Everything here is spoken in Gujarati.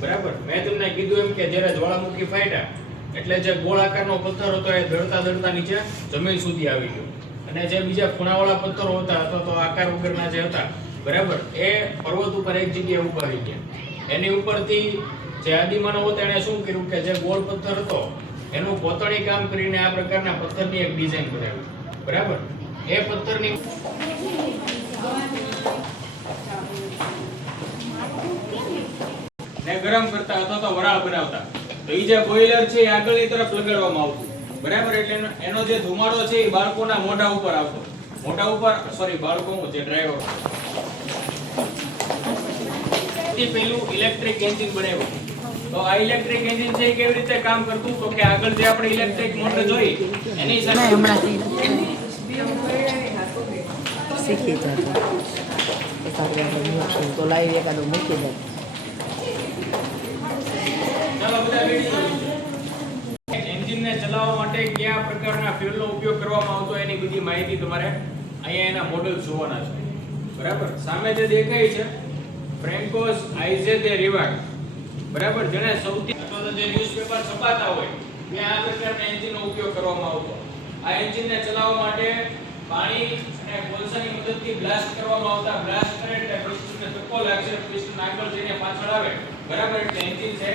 બરાબર. મેં તમને કીધું એમ કે જ્યારે જ્વાળામુખી ફાટ્યા એટલે જે ગોળ આકારનો પથ્થર હતો એ દળતા દળતા નીચે જમીન સુધી આવી ગયો, અને જે બીજા ખૂણાવાળા પથ્થરો હતા અથવા તો આકાર વગરના જે હતા, બરાબર, એ પર્વત ઉપર એક જગ્યાએ ઉભા રહી ગયા. એની ઉપરથી જે આદિમાનવ હતા એણે શું કર્યું કે જે ગોળ પથ્થર હતો એનું કોતરણી કામ કરીને આ પ્રકારના પથ્થરની એક ડિઝાઇન બનાવી. બરાબર. એ પથ્થરની ને ગરમ કરતા અથવા તો વરાળ બનાવતા. તો એ જે બોઇલર છે એ આગળની તરફ લગાડવામાં આવતું. બરાબર. એટલે એનો જે ધુમાડો છે એ બાળકોના મોઢા ઉપર આવતો. મોઢા ઉપર બાળકોનું જે ડ્રાઈવર થી પેલું ઇલેક્ટ્રિક એન્જિન બનાવ્યું. તો આ ઇલેક્ટ્રિક એન્જિન છે એ કેવી રીતે કામ કરતું? તો કે આગળ જે આપણે ઇલેક્ટ્રિક મોટર જોઈ એની સાથે શીખી જતો તો લાવી એકાદું મૂકી દે. ચાલો બધા રેડી. એન્જિનને ચલાવવા માટે કયા પ્રકારના ફ્યુઅલનો ઉપયોગ કરવામાં આવતો એની બધી માહિતી તમારે અહીંયા એના મોડેલ જોવાના છે. બરાબર. સામે જે દેખાય છે ફ્રેન્કોસ આઇઝે દે રિવાર્ડ. બરાબર. જેને સૌથી અથવા તો જે ન્યૂઝપેપર છપાતા હોય ત્યાં આ પ્રકારના એન્જિનનો ઉપયોગ કરવામાં આવતો. આ એન્જિનને ચલાવવા માટે પાણી અને કોલસાની મદદથી બ્લાસ્ટ કરવામાં આવતા. બ્લાસ્ટ કરે એટલે પિસ્ટનને ધક્કો લાગશે, પિસ્ટન આગળ જઈને પાછળ આવે. બરાબર. એટલે એન્જિન છે